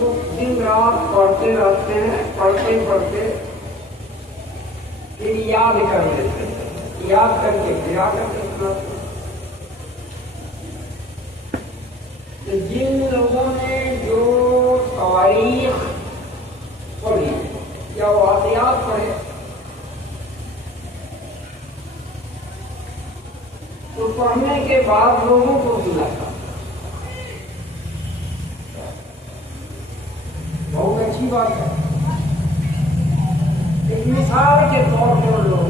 کو دن رات پڑھتے رہتے ہیں، پڑھتے پڑھتے پھر یاد کر لیتے ہیں، یاد کر کے گرا کر کے سناتے ہیں۔ جن لوگوں نے جو تواریخ پڑھی یا واقعات پڑھے تو پڑھنے کے بعد لوگوں کو سنا تھا، بہت اچھی بات ہے۔ ایک مثال کے طور پر لوگ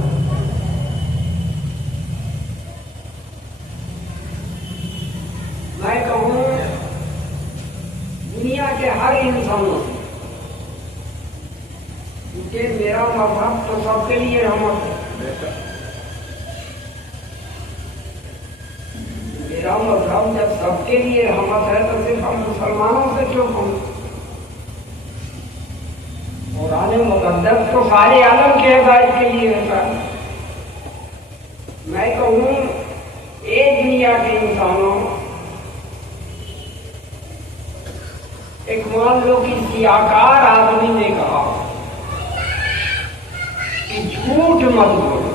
میں کہوں دنیا کے ہر انسانوں سے، کیونکہ میرا مذہب تو سب کے لیے رحمت ہے، میرا مذہب جب سب کے لیے رحمت ہے تو صرف ہم مسلمانوں سے کیوں کہوں؟ قرآن مقدس تو سارے عالم کے ہدایت کے لیے ہوتا ہے۔ میں کہوں ایک دنیا کے انسانوں، ایک مان لو کہ سیاکار آدمی نے کہا کہ جھوٹ مت بولو،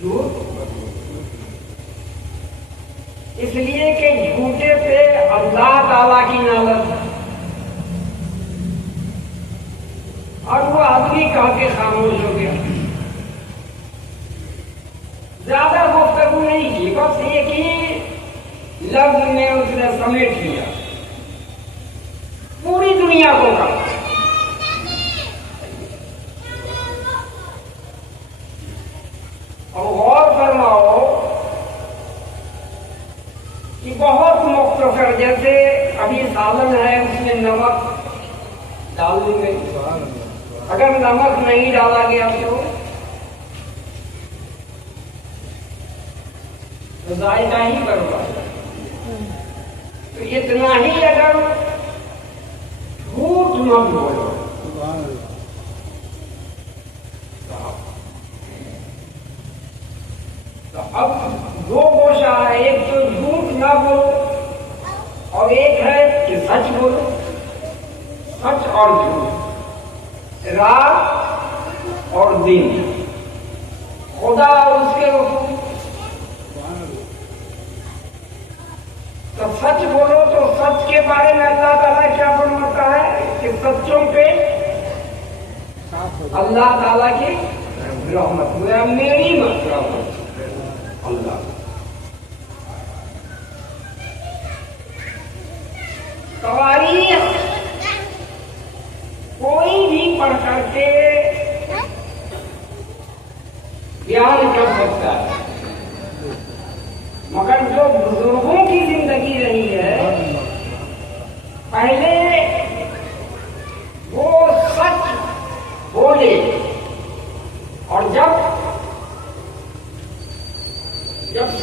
جھوٹ اس لیے کہ جھوٹے پہ اللہ تعالیٰ کی نالت ہے، اور وہ آدمی کہا کے خاموش ہو گیا، زیادہ گفتگو نہیں کی، بس ایک ہی لفظ میں اس نے سمیٹ لیا، پوری دنیا کو کہا۔ اور غور فرماؤ کہ بہت مختصر، جیسے ابھی سالن ہے اس میں نمک ڈال دیں گے، اگر نمک نہیں ڈالا گیا تو ذائقہ ہی برباد ہے۔ تو اتنا ہی اگر جھوٹ مت بولو، تو اب دو گوشہ ہے، ایک تو جھوٹ نہ بولو اور ایک ہے کہ سچ بولو، سچ اور جھوٹ، رات اور دن، خدا اور اس کے رسول۔ تو سچ بولو تو سچ کے بارے میں اللہ تعالیٰ کیا فرماتا ہے کہ سچوں پہ اللہ تعالیٰ کی رحمت ہوئے، میری مت رحمت اللہ۔ تواریخ کوئی بھی پڑھ کر کے بیان کر سکتا ہے، مگر جو بزرگوں کی زندگی رہی ہے پہلے وہ سچ بولے، اور جب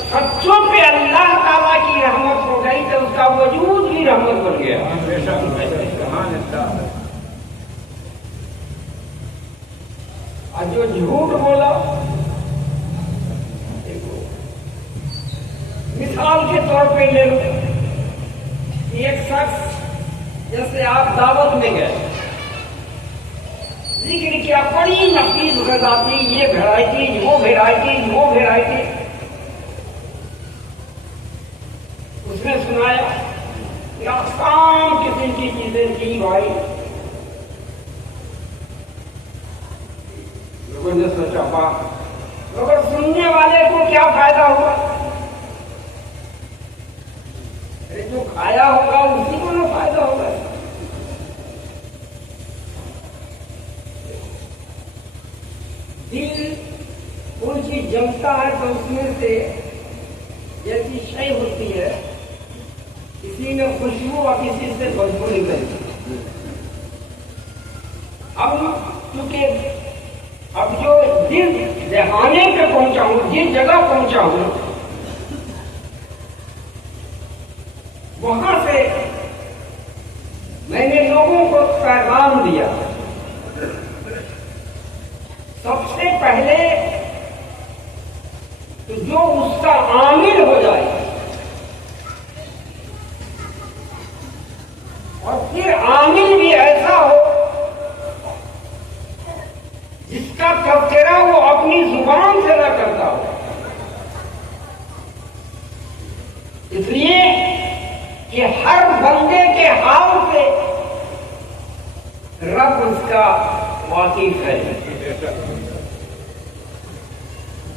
سچوں پہ اللہ تعالیٰ کی رحمت ہو گئی تو اس کا وجود بھی رحمت بن گیا۔ اور جو جھوٹ بولا، مثال کے طور پہ لے لو، ایک شخص جیسے آپ دعوت میں گئے، ذکر کیا بڑی نفیس غذاتی، یہ ویرائٹی، وہ ویرائٹی، وہ ویرائٹی، اس نے سنایا کہ اقسام قسم کی چیزیں تھی بھائی، لوگوں نے سوچا بات، مگر سننے والے کو کیا فائدہ ہوا؟ جو کھایا ہوگا اسی کو نہ فائدہ ہوگا۔ دل ان کی جمتا ہے تو اس میں سے جیسی شے ہوتی ہے، کسی میں خوشبو اور کسی سے بدبو نکلتی۔ اب کیونکہ اب جو دل دہانے پہ پہنچا ہوں، جس جگہ پہنچا ہوں، وہاں سے میں نے لوگوں کو پیغام دیا، سب سے پہلے تو جو اس کا عامل ہو جائے، لیے کہ ہر بندے کے حال سے رب اس کا واقف ہے.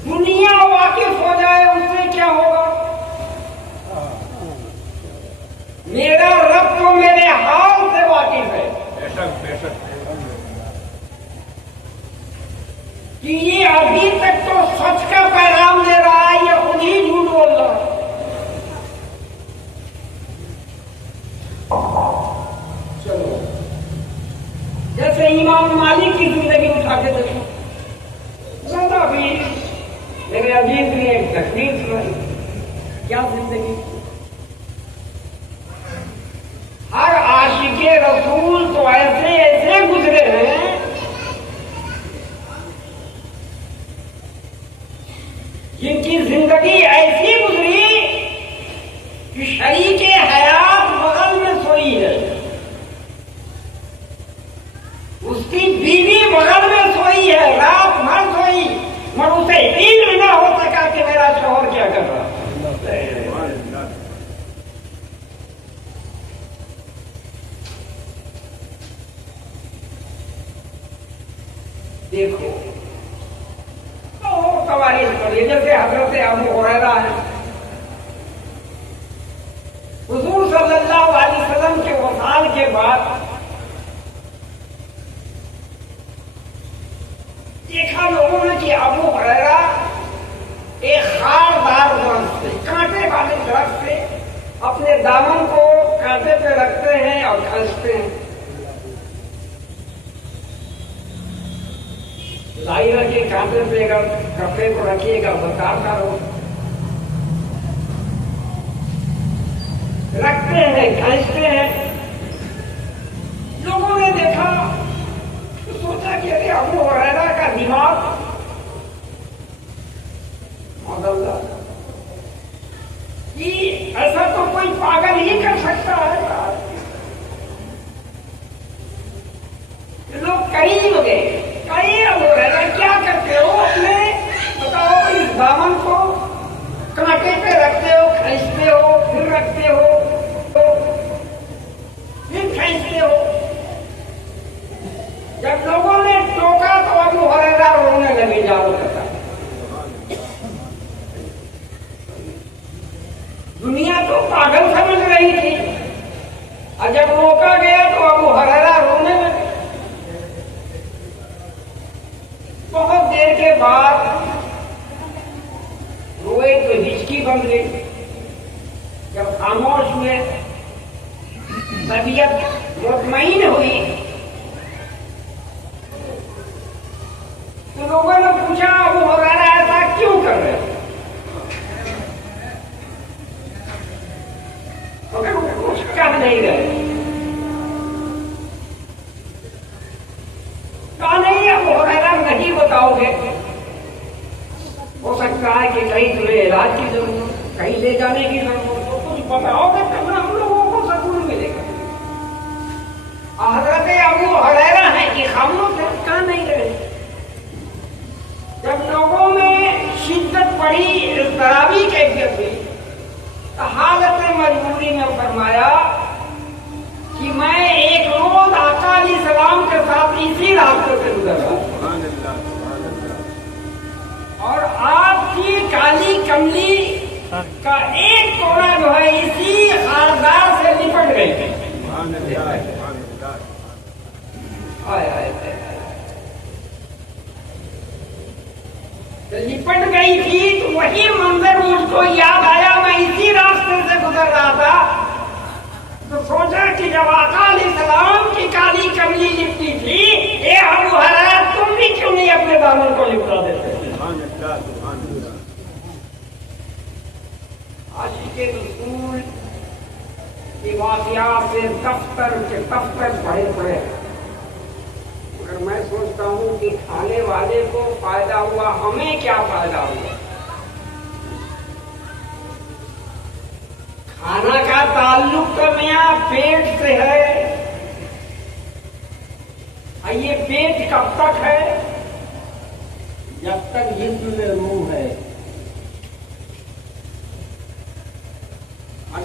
دنیا واقف ہو جائے اس سے کیا ہوگا؟ میرا رب تو میرے حال سے واقف ہے کہ یہ ابھی تک تو سچ کا پیغام دے رہا ہے، یہ خود ہی جھوٹ بول رہا ہے. چلو جیسے امام مالک کی زندگی اٹھا کے دیکھو، زیادہ بھی میرے عزیز نے ایک تقریر سنائی. کیا زندگی! ہر عاشق رسول تو ایسے ایسے گزرے ہیں جن کی زندگی ایسی گزری کہ شریک حیات بغل میں سوئی ہے، اس کی بیوی بغل میں سوئی ہے، رات بھر سوئی، مگر اسے علم نہ ہو سکا کہ میرا شوہر کیا کر رہا. دیکھو قوانین پڑھیے، جیسے حضرت ابو ہریرہ ہے، حضور صلی اللہ علیہ وسلم کے وصال کے بعد دیکھا لوگوں نے کہ ابو ہریرہ ایک خاردار درخت سے، کانٹے والے درخت سے اپنے دامن کو کانٹے پہ رکھتے ہیں اور کھنستے ہیں. لائی رکھے کانٹے پہ، اگر کپڑے کو رکھیے گا بکار ہو، رکھتے ہیں کھینچتے ہیں. لوگوں نے دیکھا تو سوچا کہ ارے ابو ہریرہ کا دماغ ایسا تو کوئی پاگل ہی کر سکتا ہے. لوگ قریب گئے، ابو ہریرہ کیا کرتے ہو؟ اپنے بتاؤ، اس دامن کو کانٹے پہ رکھتے ہو، کھینچتے ہو، پھر رکھتے ہو، پھر کھینچتے ہو. جب لوگوں نے ٹوکا تو ابو ہریرہ رونے لگے. جاؤ کرتا دنیا تو پاگل سمجھ رہی تھی، اور جب روکا گیا تو ابو ہریرہ رونے لگے. بہت دیر کے بعد روئے تو ہچکی بن گئی. جب خاموش ہوئے، طبیعت مطمئن ہوئی، تو لوگوں نے پوچھا ابو ہریرہ ایسا کیوں کر رہے ہیں؟ مگر وہ کچھ کہہ نہیں رہے. کہا نہیں ابو ہریرہ نہیں بتاؤ گے، ہو سکتا ہے کہ کہیں تمہیں علاج کی ضرورت، کہیں لے جانے کی ضرورت ہو، کچھ بتاؤ گے تب ہم لوگوں کو سکون ملے گا. حضرت ابو ہریرہ ہیں کہ خاموش ہے، کہاں نہیں رہے. جب لوگوں میں شدت پڑی، اضطرابی کیفیت ہوئی، تو حالت مجبوری میں فرمایا کہ میں ایک روز آقا علیہ السلام کے ساتھ اسی راستے سے گزر رہا اور آپ کی کالی کملی کا ایک کونا جو ہے اسی خاردار سے لپٹ گئی تھی. لپٹ گئی تھی تو وہی منظر مجھ کو یاد آیا. میں اسی راستے سے گزر رہا تھا تو سوچا کہ جب آقا علیہ السلام کی کالی کملی لپٹی تھی، اے ابو ہریرہ تم بھی کیوں نہیں اپنے دامن کو لپٹا دیتے؟ عاشق رسول کی واقعات سے دفتر کے دفتر بھرے پڑے. مگر میں سوچتا ہوں کہ کھانے والے کو فائدہ ہوا، ہمیں کیا فائدہ ہوا؟ کھانا کا تعلق تو میاں پیٹ سے ہے. یہ پیٹ کب تک ہے؟ جب تک جسم میں روح ہے.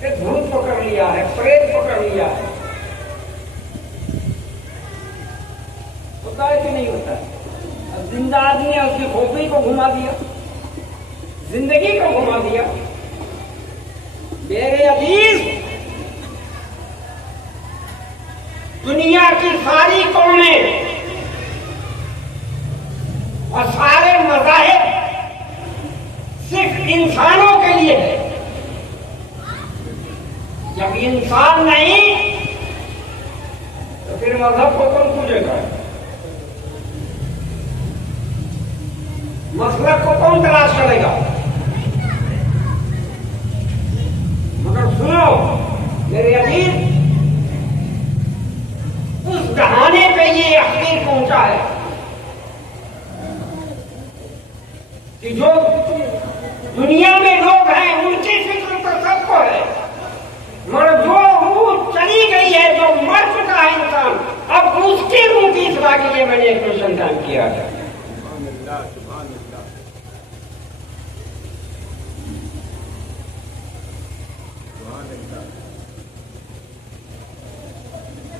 کہ بھوت پکڑ لیا ہے، پریت پکڑ لیا ہے، ہوتا ہے کہ نہیں ہوتا ہے؟ اب زندہ آدمی ہے، اس کی کھوپڑی کو گھما دیا، زندگی کو گھما دیا۔ میرے عزیز، دنیا کی ساری قومیں اور سارے مذاہب صرف انسانوں کے لیے ہے۔ جب انسان نہیں تو پھر مذہب کو کون پوجے گا؟ مسلک کو کون تلاش کرے گا؟ مگر سنو میرے عزیز، اس ڈھانے پہ یہ یقین پہنچا ہے کہ جو دنیا میں لوگ ہیں ان کی فکر تو سب کو ہے، مگر جو روح چلی گئی ہے، جو مر چکا ہے انسان، اب اس کی روح کی اصلاح کے لیے میں نے ایک مشن قائم کیا تھا۔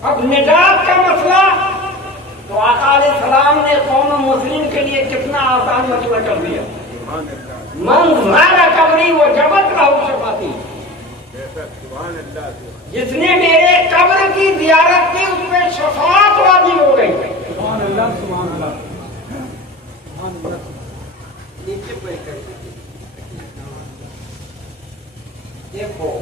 اب نجات کا مسئلہ تو آقا علیہ السلام نے قوم مسلم کے لیے کتنا آسان مسئلہ کر دیا۔ من زار قبری وہ جبت رہو شفاتی، جس نے میرے قبر کی زیارت کی اس پہ شفاعت واجب ہو گئی۔ سبحان اللہ، سبحان اللہ، سبحان اللہ۔ نیچے پہ دیکھو،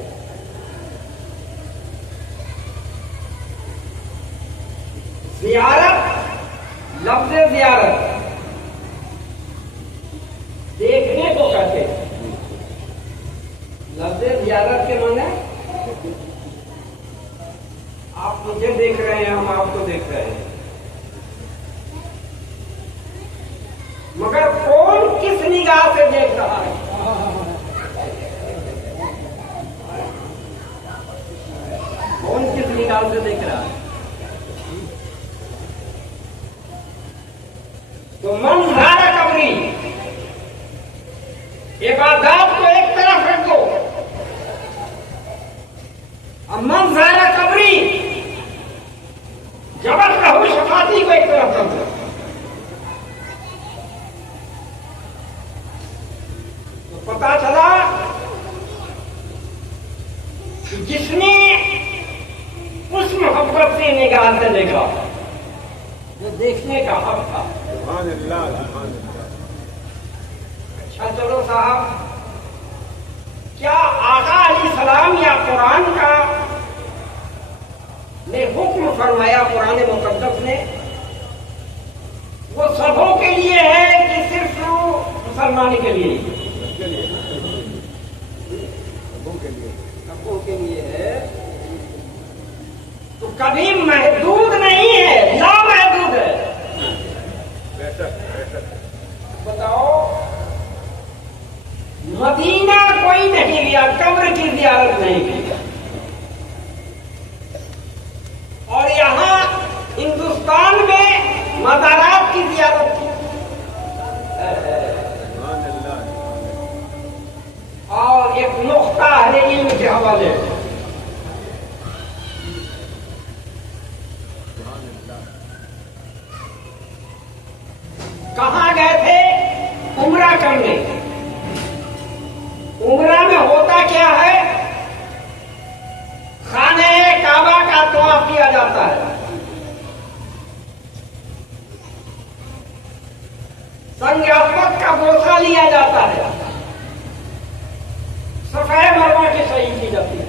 زیارت، لفظ زیارت دیکھنے کو کہتے ہیں۔ لفظ زیارت کے معنی آپ مجھے دیکھ رہے ہیں، ہم آپ کو دیکھ رہے ہیں، مگر کون کس نگاہ سے دیکھ رہا ہے؟ کون کس نگاہ سے دیکھ رہا ہے؟ تو من زار قبری، عبادات کو ایک طرف رکھ دو، اب من زار قبری، جبت رہو شفاعتی کو ایک طرف رکھ دو۔ تو پتا چلا کہ جس نے اس محبت سے نگاہ سے دیکھا، جو دیکھنے کا حق تھا۔ سبحان اللہ، سبحان اللہ۔ اچھا چلو صاحب، کیا آقا علیہ السلام یا قرآن کا نے حکم فرمایا قرآن مقدس نے، وہ سبوں کے لیے ہے کہ صرف مسلمان کے لیے؟ سبوں کے لیے ہے، تو کبھی محدود نہیں ہے، لا محدود ہے۔ بتاؤ، مدینہ کوئی نہیں لیا، قبر کی زیارت نہیں کی، اور یہاں ہندوستان میں مزارات کی زیارت کی، اور ایک نقطہ ہے علم کے حوالے سے۔ کہاں گئے تھے؟ عمرہ کرنے۔ عمرہ میں ہوتا کیا ہے؟ خانہ کعبہ کا طواف کیا جاتا ہے، سنگ اسود کا بوسہ لیا جاتا ہے، صفحہ مروا کی صحیح کی جاتی ہے۔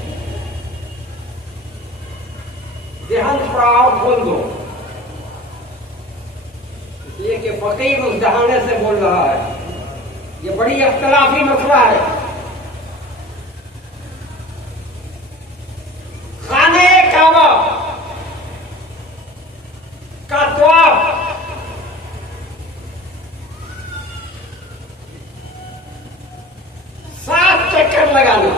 ذہن تھوڑا اور کھول دو، یہ کہ فقیر اس جہانے سے بول رہا ہے، یہ بڑی اختلافی مسئلہ ہے۔ خانہ کعبہ کا طواف 7 چکر لگانا،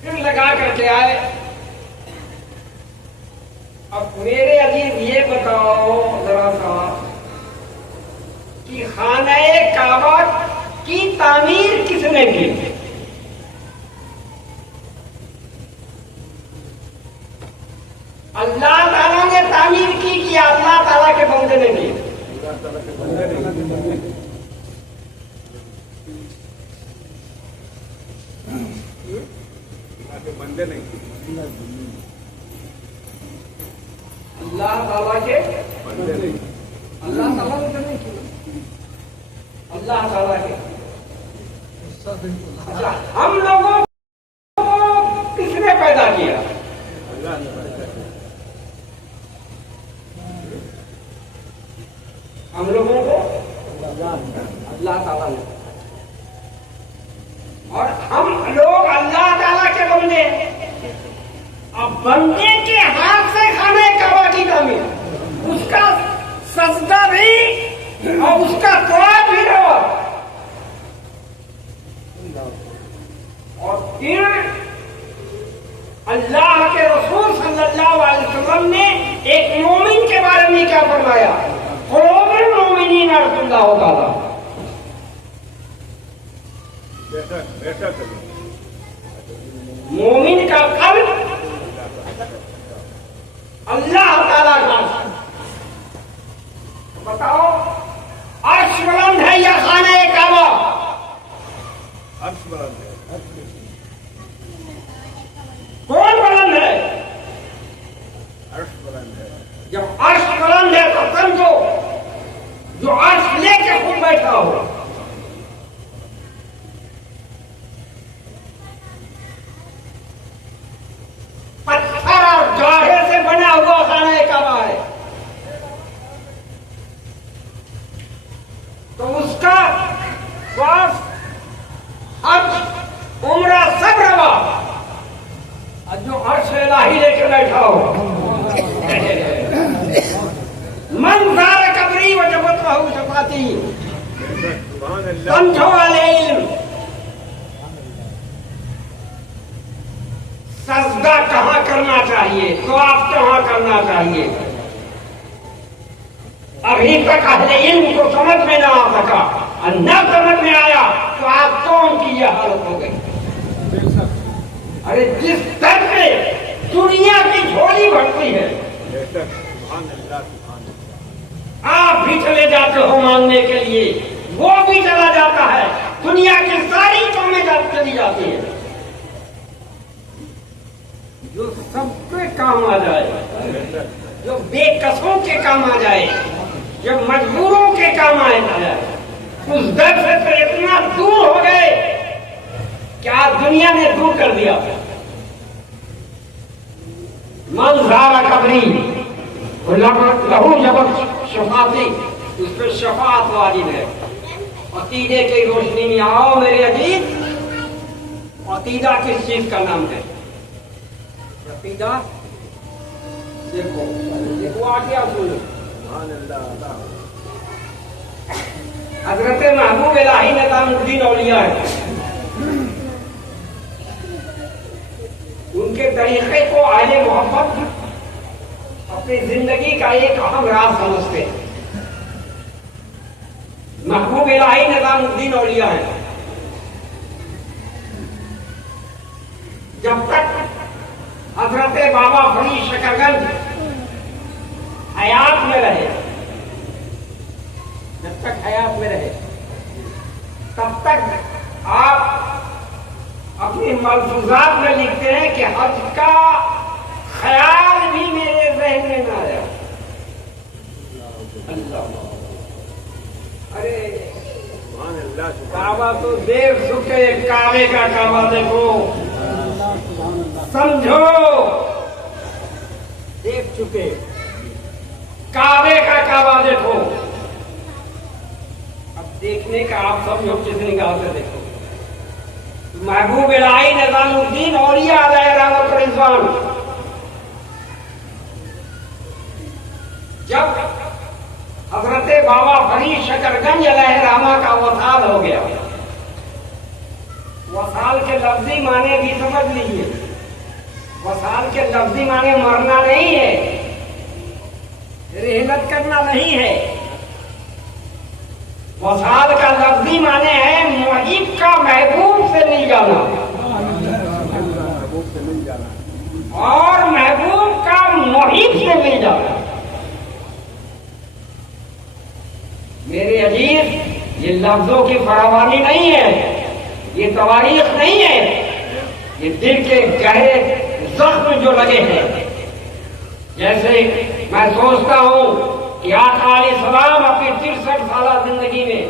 پھر لگا کر کے آئے۔ اب میرے عزیز یہ بتاؤ ذرا سا کہ خانہ کعبہ کی تعمیر کس نے کی؟ کے بندے نہیں، اللہ تعالیٰ کے بندے نہیں، اللہ تعالیٰ نے نہیں کیا، اللہ تعالیٰ کے۔ اچھا، ہم لوگوں کو کس نے پیدا کیا؟ اللہ نے پیدا کیا۔ ہم لوگوں کو اللہ تعالیٰ نے، اور ہم لوگ اللہ تعالیٰ کے بندے ہیں۔ اب بندے کے ہاتھ سے خانہ کعبہ کی تعمیر، اس کا سجدہ بھی اور اس کا طواف بھی روا، اور پھر اللہ کے رسول صلی اللہ علیہ وسلم نے ایک مومن کے بارے میں کیا فرمایا؟ قلوب المؤمنین رسول اللہ تعالیٰ، بیٹا مومن کا قلب اللہ تعالیٰ کا۔ بتاؤ، عرش بلند ہے یا خانہ کعبہ؟ عرش بلند ہے، کون بلند ہے؟ عرش بلند ہے۔ جب عرش بلند ہے تو سمجھو جو عرش لے کے خود بیٹھا ہو، پتھر اور گاڑے سے بنا ہوا خانہ کعبہ ہے، تو اس کا طواف، حج، عمرہ سب روا، اور جو عرش الہی لے کے بیٹھا ہو، من زار قبری وجبت لہ شفاعتی، سبحان اللہ۔ سمجھو والے علم، سجدہ کہاں کرنا چاہیے، طواف کہاں کرنا چاہیے، ابھی تک اہل علم کو سمجھ میں نہ آ سکا، اور نہ سمجھ میں آیا تو آج قوم کی یہ حالت ہو گئی۔ ارے جس طرح سے دنیا کی جھولی بھرتی ہے، سبحان اللہ، سبحان اللہ۔ آپ بھی چلے جاتے ہو مانگنے کے لیے، وہ بھی چلا جاتا ہے، دنیا کی ساری قومیں چلی جاتی ہیں، جو سب کے کام آ جائے، جو بے کسوں کے کام آ جائے، جو مجبوروں کے کام آ جائے، اس در سے تو اتنا دور ہو گئے کیا دنیا نے دور کر دیا۔ من زار قبری لہو جبت شفاعتی، اس پہ شفاعت واجب ہے۔ عقیدے کی روشنی میں آؤ میرے عزیز، عقیدہ کس چیز کا نام ہے؟ عقیدہ دیکھو آگے سنو، سبحان اللہ۔ حضرت محبوب الہی نظام الدین اولیاء ہے، ان کے طریقے کو اہل محبت اپنی زندگی کا ایک اہم راز سمجھتے ہیں۔ محبوب الہی نظام الدین اولیاء ہے، جب تک حضرت بابا فرید شکرگنج حیات میں رہے، جب تک حیات میں رہے تب تک آپ اپنی ملفوظات میں لکھتے ہیں کہ حج کا خیال بھی میرے ذہن میں نہ آیا۔ اللہ، ارے سبحان اللہ، سبحان کعبہ تو دیکھ چکے، کعبے کا کعبہ دیکھو، سمجھو دیکھ چکے، کعبے کا کعبہ دیکھو، اب دیکھنے کا آپ سمجھو کس نگاہ سے دیکھو۔ محبوب الہی نظام الدین اولیاء علیہ رحمت و رضوان جب حضرت بابا فرید شکرگنج علیہ رحمہ کا وصال ہو گیا، وصال کے لفظی معنی بھی سمجھ لیجیے، وصال کے لفظی معنی مرنا نہیں ہے، رحلت کرنا نہیں ہے، وصال کا لفظی معنی ہے محب کا محبوب سے مل جانا، محبوب سے مل جانا، اور محبوب کا محب سے مل جانا۔ میرے عزیز، یہ لفظوں کی فراوانی نہیں ہے، یہ تواریخ نہیں ہے، یہ دل کے گہرے زخم جو لگے ہیں، جیسے میں سوچتا ہوں کہ آقا علیہ السلام اپنی 63 سالہ زندگی میں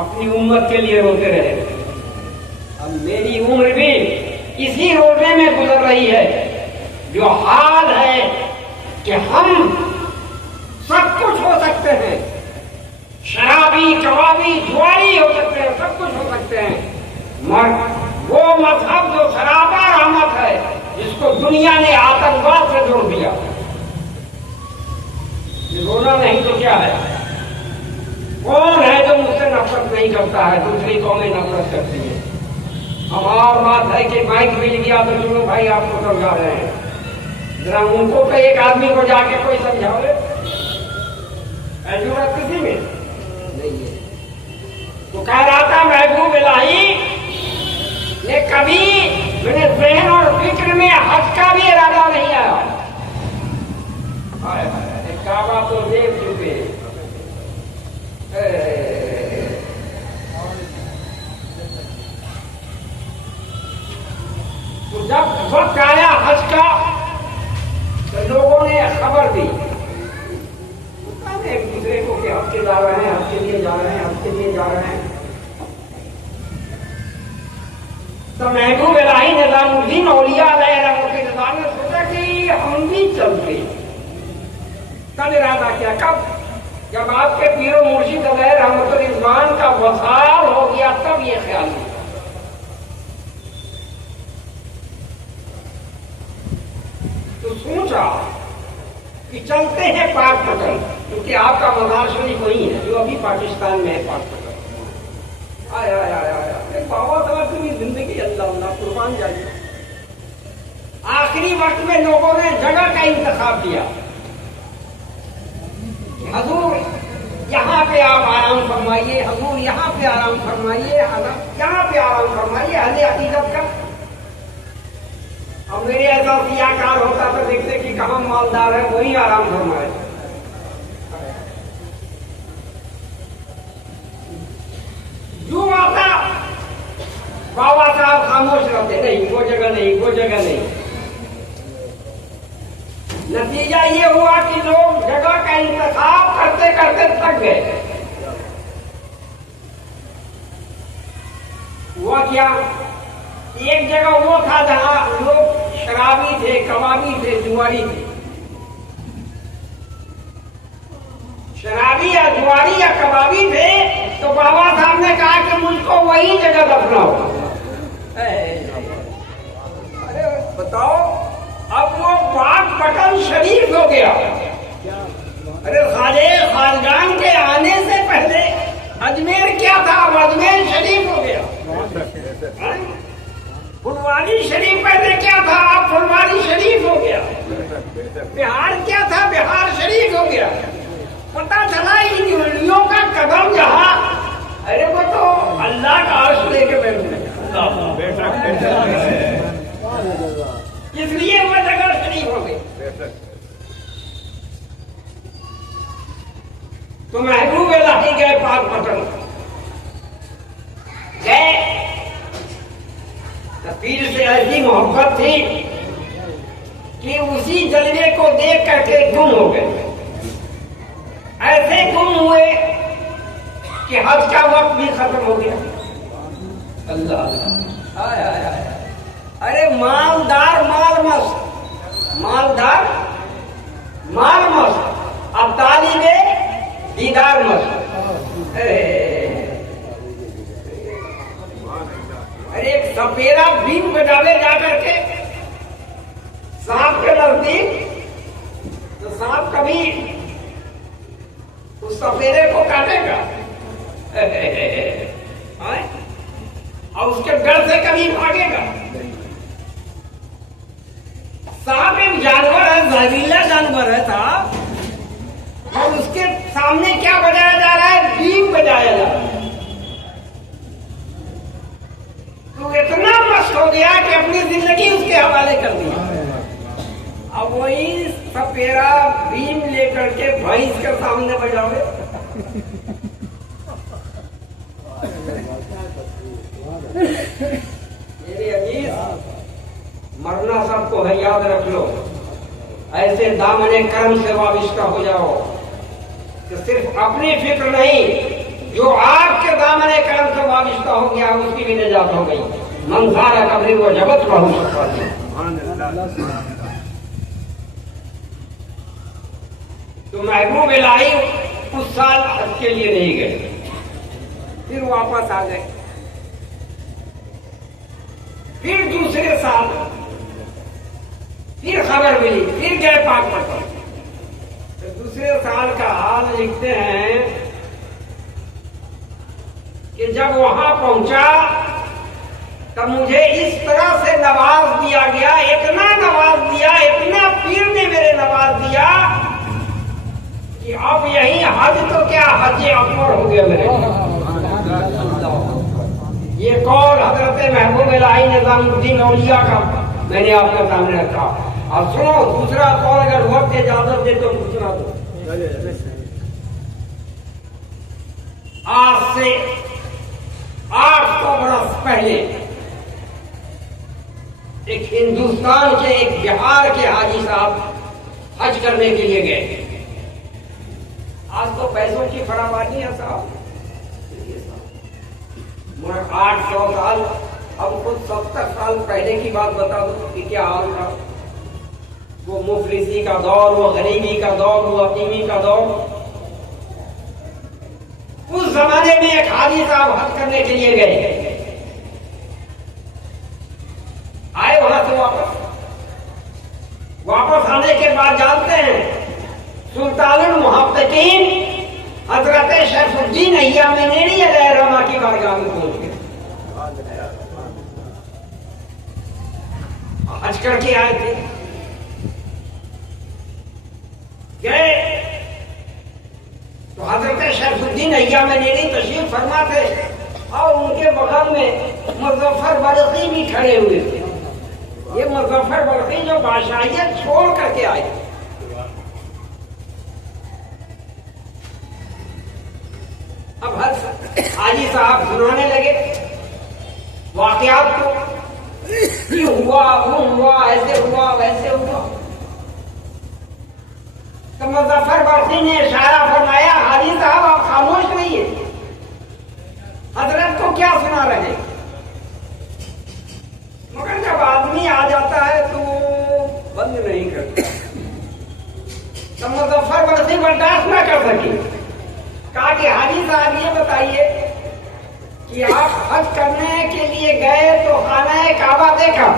اپنی امت کے لیے روتے رہے، اب میری عمر بھی اسی روزے میں گزر رہی ہے۔ جو حال ہے کہ ہم سب کچھ ہو سکتے ہیں، شرابی، کبابی، جواری ہو سکتے ہیں، سب کچھ ہو سکتے ہیں، مگر وہ مذہب جو سراپا رحمت ہے، جس کو دنیا نے آتنکواد سے جوڑ دیا، یہ رونا نہیں تو کیا ہے؟ کون ہے جو مجھ سے نفرت نہیں کرتا ہے؟ دوسری قومیں نفرت کرتی ہیں۔ اب اور بات ہے کہ مائک مل گیا تو چلو بھائی آپ کو سمجھا رہے ہیں، ذرا ان کو تو ایک آدمی کو جا کے کوئی سمجھاؤ، ایسی بات کسی میں نہیں ہے۔ تو کہہ رہا تھا محبوب الہی نے کبھی میرے ذہن اور فکر میں حج کا بھی ارادہ نہیں آیا۔ کعبہ تو دیکھ چکے، تو جب وقت آیا حج کا تو لوگوں نے خبر دی ایک دوسرے کو کہ ہفتے جا رہے ہیں، ہفتے لیے جا رہے ہیں، ہفتے لیے جا رہے ہیں۔ تو محبوب الہی نظام الدین اولیاء علیہ رحمۃ اللہ نے سوچا کہ ہم بھی چلتے۔ کب ارادہ کیا؟ کب؟ جب آپ کے پیر و مرشد علیہ رحمۃ الرضوان کا وصال ہو گیا تب یہ خیال ہوا۔ تو سوچا کہ چلتے ہیں پاک پتن، کیونکہ آپ کا مزار شریف وہی ہے جو ابھی پاکستان میں ہے، پاک پتن۔ بابا صاحب کی زندگی اللہ اللہ قربان جائے۔ آخری وقت میں لوگوں نے جگہ کا انتخاب کیا، حضور یہاں پہ آپ آرام فرمائیے، حضور یہاں پہ آرام فرمائیے، یہاں پہ آرام فرمائیے، اہل عقیدت کا۔ اب میرے ایسا سیاہ کار ہوتا تو دیکھتے کہ کہاں مالدار ہے وہی آرام فرمائے۔ جو آتا بابا صاحب خاموش رہتے، نہیں وہ جگہ نہیں، وہ جگہ نہیں۔ نتیجہ یہ ہوا کہ لوگ جگہ کا انتخاب کرتے کرتے تھک گئے۔ ہوا کیا؟ ایک جگہ وہ تھا جہاں لوگ شرابی تھے، کبابی تھے، جواری تھے۔ شرابی یا جواری یا کبابی تھے تو بابا صاحب نے کہا کہ مجھ کو وہی جگہ دفناؤ۔ ارے بتاؤ، اب وہ پاک پٹن شریف ہو گیا۔ ارے خواجہ خواجگان کے آنے سے پہلے اجمیر کیا تھا؟ اب اجمیر شریف ہو گیا۔ پھلواری شریف پہلے کیا تھا؟ اب پھلواری شریف ہو گیا۔ بہار کیا تھا؟ بہار شریف ہو گیا۔ پتا چلا ان انگلیوں کا قدم جہاں، ارے وہ تو اللہ کا عرش لے کے بیٹھے، اس لیے وہ جگہ شریف ہو گئی۔ تو محبوب الہی گئے پاک پٹن، گئے، پیر سے ایسی محبت تھی کہ اسی جلوے کو دیکھ کر کے گم ہو گئے۔ ایسے گم ہوئے کہ حج کا وقت بھی ختم ہو گیا۔ اللہ، ارے مالدار مال مست، مالدار مال مست، اب طالب دیدار مست۔ ارے ایک سپیرا بین بجاوے جا کر کے سانپ کے نزدیک، تو سانپ کبھی اس سپیرے کو کاٹے گا اور اس کے ڈر سے کبھی بھاگے گا؟ سانپ ایک جانور ہے، زہریلا جانور ہے صاحب، اور اس کے سامنے کیا بجایا جا رہا ہے؟ بین بجایا جا رہا ہے۔ تو اتنا مست ہو گیا کہ اپنی زندگی اس کے حوالے کر دیا۔ اب وہی سپیرا بھیم لے کر کے بھینس کے سامنے بجاوے، میرے عزیز، مرنا سب کو ہے، یاد رکھ لو. ایسے دامن کرم سے وابستہ ہو جاؤ کہ صرف اپنی فکر نہیں، جو آپ کے دامن کرم سے وابستہ ہو گیا اس کی بھی نجات ہو گئی. منظار قبری و جبت رہو سکتا ہے. تو محبوب الہی اس سال حج کے لیے نہیں گئے، پھر واپس آ گئے. پھر دوسرے سال پھر خبر ملی، پھر گئے پاک مکہ. دوسرے سال کا حال لکھتے ہیں کہ جب وہاں پہنچا تب مجھے اس طرح سے نواز دیا گیا، اتنا نواز دیا، اتنا پیر نے میرے نواز دیا کہ اب یہی حج تو کیا حج اکبر ہو گیا میرے. یہ قول حضرت محبوب الہی نظام الدین اولیاء کا میں نے آپ کے سامنے رکھا. اب سنو دوسرا قول، اگر وقت اجازت دے تو پوچھنا تو. آج سے 800 برس پہلے ایک ہندوستان کے، ایک بہار کے حاجی صاحب حج کرنے کے لیے گئے. آج تو پیسوں کی فراوانی ہے صاحب، مگر 800 سال، اب خود 70 سال پہلے کی بات بتا دو کہ کیا حال تھا. وہ مفلسی کا دور، وہ غریبی کا دور، وہ یتیمی کا دور. اس زمانے میں ایک حاجی صاحب حج کرنے کے لیے گئے، آئے وہاں سے واپس آنے کے بعد جانتے ہیں سلطان المحققین حضرت شیخ الدین ایام نیری علیہ رحمہ کی بارگاہ میں پہنچ گئے. حج کر کے آئے تھے، گئے تو حضرت شیخ الدین ایام نیری تشریف فرما تھے اور ان کے بغل میں مظفر بلخی بھی کھڑے ہوئے تھے. یہ مظفر بلخی جو بادشاہیت چھوڑ کر کے آئے تھے. اب حاجی صاحب سنانے لگے واقعات کو، یہ ہوا، وہ ہوا، ایسے ہوا، ویسے ہوا. تو مظفر بلخی نے اشارہ فرمایا، حاجی صاحب آپ خاموش رہیے، حضرت کو کیا سنا رہے. مگر جب آدمی آ جاتا ہے تو بند نہیں کرتا. تو مظفر بلخی برداشت نہ کر سکے، کہا کہ حاجی صاحب یہ بتائیے کہ آپ حج کرنے کے لیے گئے تو خانہ کعبہ دیکھا؟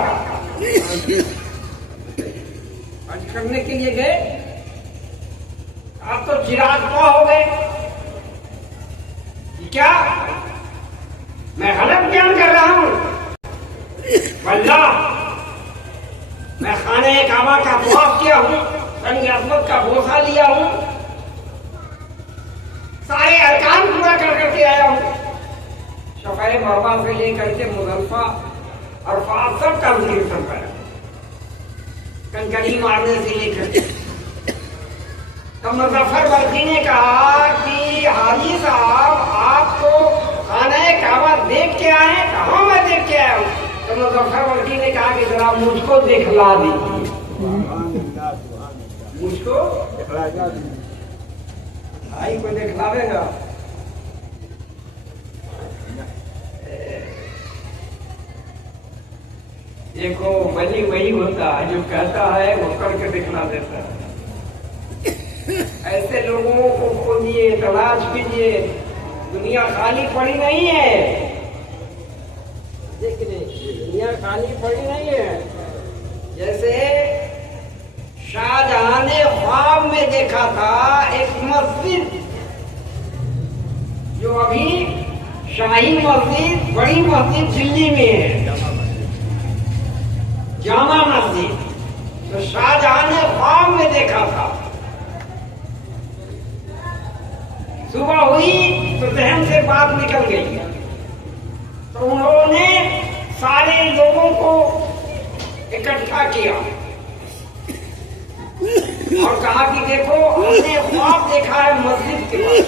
حج کرنے کے لیے گئے، آپ تو چراغ پا ہو گئے. کیا میں غلط بیان کر رہا ہوں؟ واللہ میں خانہ کعبہ کا طواف کیا ہوں، سنگ اسود کا بوسہ لیا ہوں، سارے ارکان پورا کر کے آیا ہوں. شفاء مروہ سے لے کر کے مزدلفہ، عرفات سب کا ذکر کرتا ہے، کنکری مارنے سے لے کر کے. تو مظفر بلخی نے کہا کہ حاجی صاحب آپ تو خانہ کعبہ دیکھ کے آئے. کہاں میں دیکھ کے آیا ہوں. تو مظفر بلخی نے کہا کہ ذرا مجھ کو دکھلا دیجیے، مجھ کو دکھلا دیجیے. بھائی کو دکھلاوے گا. دیکھو ولی وہی ہوتا ہے جو کہتا ہے وہ کر کے دکھلا دیتا ہے. ایسے لوگوں کو کھوجیے، تلاش کیجیے، دنیا خالی پڑی نہیں ہے. دیکھیے دنیا خالی پڑی نہیں ہے. جیسے شاہ جہاں نے خواب میں دیکھا تھا ایک مسجد، جو ابھی شاہی مسجد، بڑی مسجد دلی میں ہے، جامع مسجد. تو شاہ جہاں نے خواب میں دیکھا تھا. صبح ہوئی تو ذہن سے بات نکل گئی، تو انہوں نے سارے لوگوں کو اکٹھا کیا اور کہا کہ دیکھو ہم نے خواب دیکھا ہے مسجد کے پاس.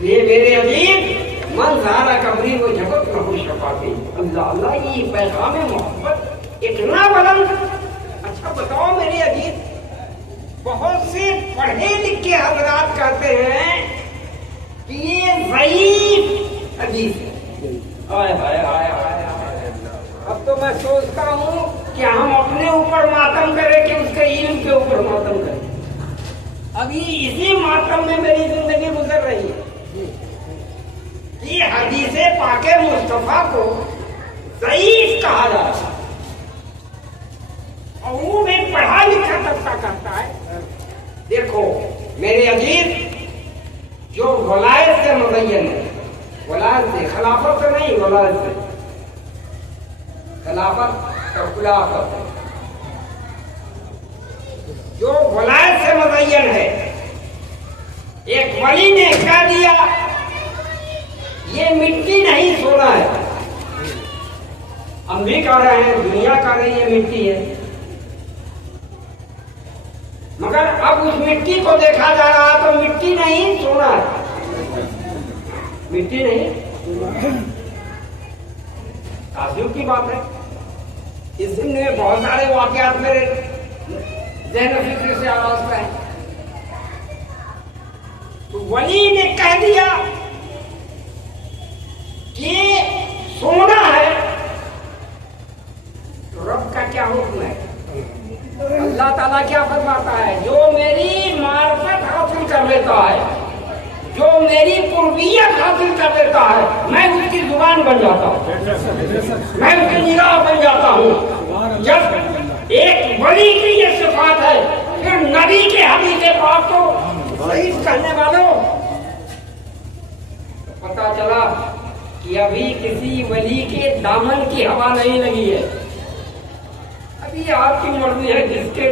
یہ میرے عزیز من زارا قبری و جھپت نہ ہو شفاتی. اللہ اللہ یہ پیغام محبت اتنا بلند. اچھا بتاؤ میرے عزیز، بہت سے پڑھے لکھے حضرات کہتے ہیں کہ یہ ضعیف حدیث ہے. ہائے ہائے ہائے ہائے ہائے. اب تو میں سوچتا ہوں کہ ہم اپنے اوپر ماتم کریں کہ اس کے علم کے اوپر ماتم کریں. ابھی اسی ماتم میں میری زندگی گزر رہی ہے کہ حدیث پاک مصطفیٰ کو ضعیف کہا جا رہا ہے. اور وہ میں پڑھا لکھا طبقہ کرتا ہے. دیکھو میرے عزیز، جو ولایت سے مزین ہے، ولایت سے، خلافت سے نہیں، ولایت سے، خلافت اور خلافت، جو ولایت سے مزین ہے، ایک ولی نے کہہ دیا یہ مٹی نہیں سونا ہے. ہم بھی کہہ رہے ہیں، دنیا کہہ رہی ہے مٹی ہے، مگر اب اس مٹی کو دیکھا جا رہا تو مٹی نہیں سونا ہے. مٹی نہیں، تعجب کی بات ہے. اس دن میں بہت سارے واقعات میرے ذہن و فکر سے آراستہ ہیں. تو ولی نے کہہ دیا کہ سونا ہے، تو رب کا کیا حکم ہے؟ اللہ تعالیٰ کیا فرماتا ہے؟ جو میری معرفت حاصل کر لیتا ہے، جو میری قربیت حاصل کر لیتا ہے، میں اس کی زبان بن جاتا ہوں، میں اس کی نگاہ بن جاتا ہوں. جب ایک ولی کی یہ صفات ہے، پھر نبی کے حدیث پاک کو ضعیف کہنے والوں، پتا چلا کہ ابھی کسی ولی کے دامن کی ہوا نہیں لگی ہے. ابھی آپ کی مرضی ہے جس کے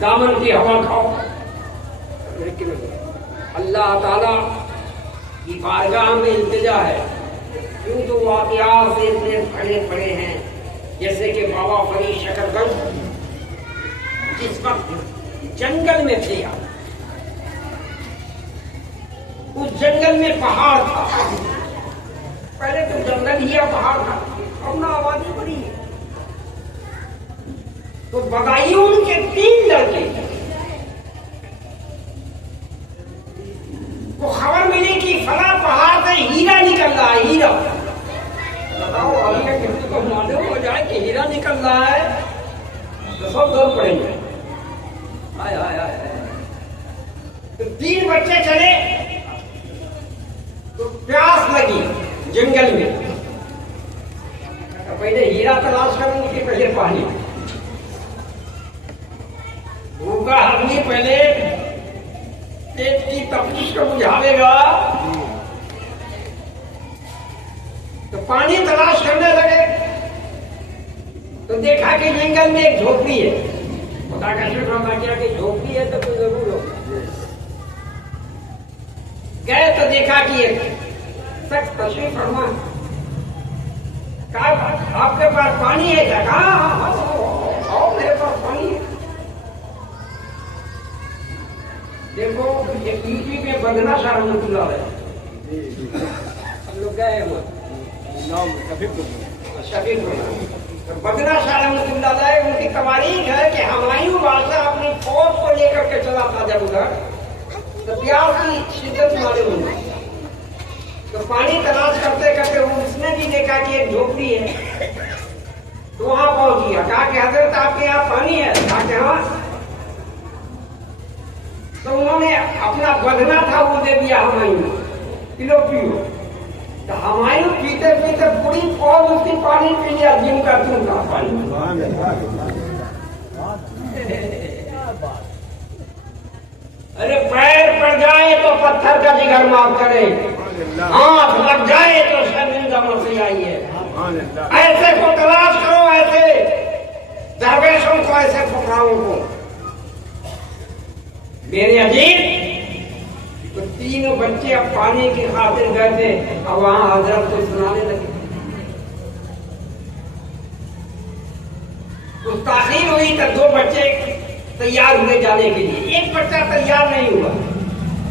دامن کی ہوا کھاؤ. لیکن اللہ تعالیٰ کی بارگاہ میں التجا ہے. کیوں تو واقعات سے اتنے پڑے پڑے ہیں، جیسے کہ بابا فرید شکر گنج جس وقت جنگل میں تھے، اس جنگل میں پہاڑ تھا. پہلے تو جنگل ہی پہاڑ تھا، اب نہ آبادی بڑی ہے. تو بدایون کے 3 لڑکے کو خبر ملی کہ فلاں پہاڑ سے ہیرا نکل رہا ہے. ہیرا، بتاؤ اگر کسی کو معلوم ہو جائے کہ ہیرا نکل رہا ہے تو سب دور پڑیں گے. آئے آئے آئے. تو 3 بچے چلے تو پیاس لگی جنگل میں. پہلے ہیرا تلاش کریں گے کہ پہلے پانی. بھوکا آدمی پہلے پیٹ کی تپش کو بجھاوے گا تو پانی تلاش کرنے لگے. تو دیکھا کہ جنگل میں ایک جھوپڑی ہے. خدا کا شکر ادا کیا کہ جھوپڑی ہے تو کوئی ضرور ہو. گئے تو دیکھا کہ ایک شخص تشریف فرما. کہا آپ کے پاس پانی ہے کیا؟ کہا آؤ میرے پاس پانی ہے. دیکھو ایک یوپی میں بدنا شاہ رحمۃ اللہ ہے، ہم لوگ گئے ہیں شفیق. بدنا شاہ رحمۃ اللہ ہے، ان کی تواریخ ہے کہ ہمایوں بادشاہ اپنی فوج کو لے کر کے چلا تھا جب ادھر، تو پیاس کی شدت معلوم ہوئی. تو پانی تلاش کرتے کرتے اس نے بھی دیکھا کہ ایک جھوپڑی ہے. تو وہاں پہنچ گیا. کہا کہ حضرت آپ کے یہاں پانی ہے؟ کہا کہ ہاں. تو انہوں نے اپنا بدنا تھا وہ دے دیا ہمایوں، پیو پیو. تو ہمایوں پیتے پیتے پوری فوج اس کی پانی پی لیا، جن کا تم کا پانی. ارے پیر پڑ جائے تو پتھر کا جگر معاف کرے، ہاتھ لگ جائے تو شرمندہ مسیح آئیے. ایسے کو تلاش کرو، ایسے درویشوں کو، ایسے فقراؤں کو. میرے عزیز، تو 3 بچے اب پانی کی خاطر گئے تھے، اب وہاں حضرت کو سنانے لگے. کچھ تاخیر ہوئی تو 2 بچے تیار ہوئے جانے کے لیے. ایک بچہ تیار نہیں ہوا.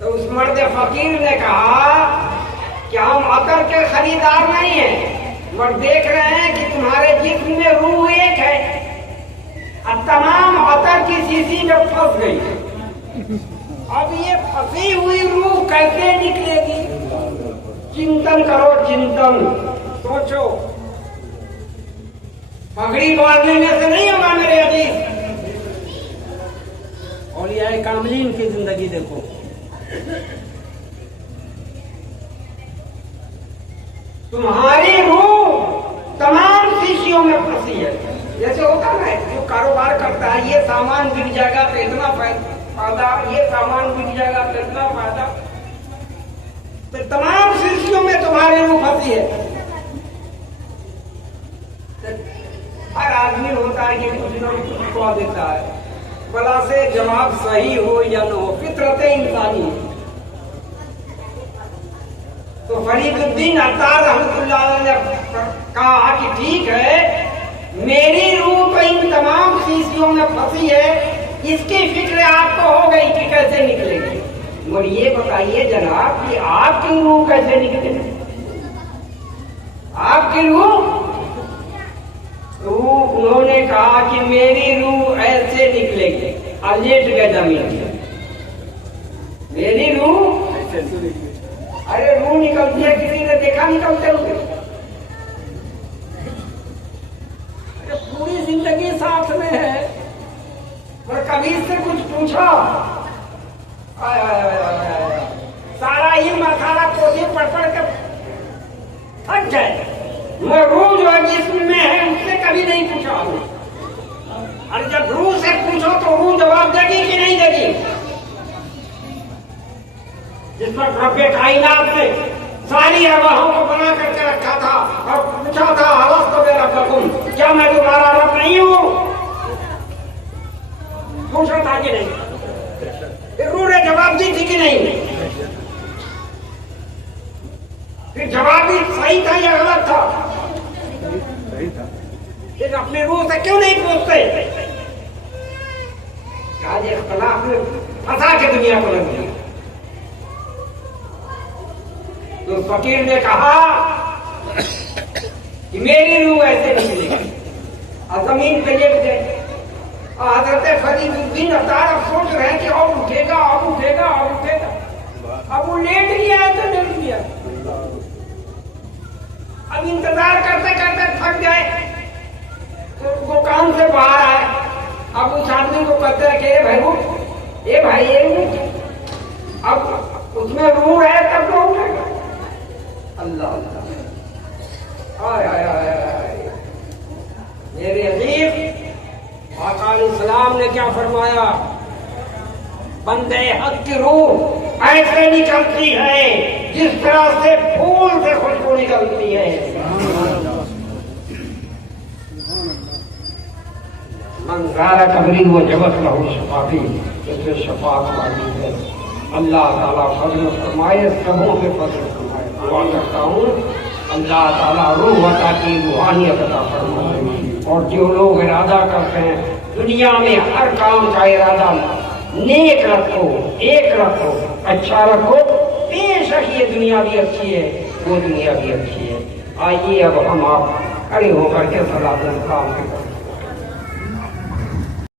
تو اس مرد فقیر نے کہا کہ ہم عطر کے خریدار نہیں ہیں، مگر دیکھ رہے ہیں کہ تمہارے جسم میں روح ایک ہے، اب تمام عطر کی شیشی میں پھنس گئی، اب یہ پھنسی ہوئی روح کیسے نکلے گی؟ چنتن کرو، چنتن سوچو، پگڑی باندھنے میں سے نہیں ہوگا میرے عزیز۔ اولیاء کاملین کی زندگی دیکھو، تمہاری روح تمام شیشیوں میں پھنسی ہے۔ جیسے ہوتا ہے جو کاروبار کرتا ہے، یہ سامان بک جائے گا تو اتنا فائدہ، یہ سامان بک جائے گا تو اتنا فائدہ، تو تمام شیشیوں میں تمہاری روح پھنسی ہے۔ ہر آدمی ہوتا ہے کہ کچھ نہ کچھ کھوا دیتا ہے، بلا سے جواب صحیح ہو یا نہ ہو، فطرت انسانی ہے۔ تو فرید الدین عطار رحمۃ اللہ علیہ نے کہا کہ ٹھیک ہے، میری روح تو ان تمام شیشیوں میں پھنسی ہے، اس کی فکر آپ کو ہو گئی کہ کیسے نکلے گی، اور یہ بتائیے جناب کہ آپ کی روح کیسے نکلے گی؟ آپ کی روح انہوں نے کہا کہ میری روح ایسے نکلے گی، اور لیٹ گئے زمین میں، میری روح، ارے روح نکلتی ہے، کسی نے دیکھا نکلتے ہوئے؟ پوری زندگی ساتھ میں ہے، اور کبھی اس سے کچھ پوچھا؟ سارا علم سارا کوشش پڑھ پڑھ کے تھک جائے، میں روح جو ہے جسم میں ہے اس سے کبھی نہیں پوچھا، اور جب روح سے پوچھو تو روح جواب دے گی کہ نہیں دے گی؟ جس پر رب کائنات نے ساری ارواحوں کو بنا کر کے رکھا تھا اور پوچھا تھا الستو بربکم، کیا میں تمہارا رب نہیں ہوں؟ پوچھا تھا کہ نہیں؟ روح نے جواب دی تھی کہ نہیں؟ پھر جواب بھی صحیح تھا یا غلط تھا؟ پھر اپنے روح سے کیوں نہیں پوچھتے؟ آج اختلاف میں پھنسا کے دنیا کو رکھ دیا۔ تو فقیر نے کہا کہ میری روح ایسے نکلے گی، اور زمین پہ لیٹ گئے، اور حضرت فرید الدین عطار اب سوچ رہے ہیں کہ اب اٹھے گا، اب اٹھے گا، اب اٹھے گا، اب وہ لیٹ گیا ہے تو لیٹ گیا، اب انتظار کرتے کرتے تھک گئے، تو دکان سے باہر آئے، اب اس آدمی کو کہتے ہیں کہ اے بھائی اٹھ، اے بھائی اے اٹھ، اب اس میں روح ہے تب تو اٹھے گا۔ اللہ اللہ، آئے آئے آئے آئے، میرے عزیز آقا علیہ السلام نے کیا فرمایا؟ بندے حق کی روح ایسے نکلتی ہے جس طرح سے پھول سے خوشبو نکلتی ہے۔ من زار قبری و جبت لہو شفاعتی، اس سے شفاعت والی ہے۔ اللہ تعالیٰ فضل فرمائے، سبوں پہ فضل فرمائے۔ دعا کرتا ہوں اللہ تعالیٰ روح عطا کی، روحانیت عطا فرمائے، اور جو لوگ ارادہ کرتے ہیں دنیا میں ہر کام کا ارادہ نیک رکھو، ایک رکھو، اچھا رکھو، بے شک یہ دنیا بھی اچھی ہے، وہ دنیا بھی اچھی ہے۔ آئیے اب ہم آپ کھڑے ہو کر کے صلاۃ السلام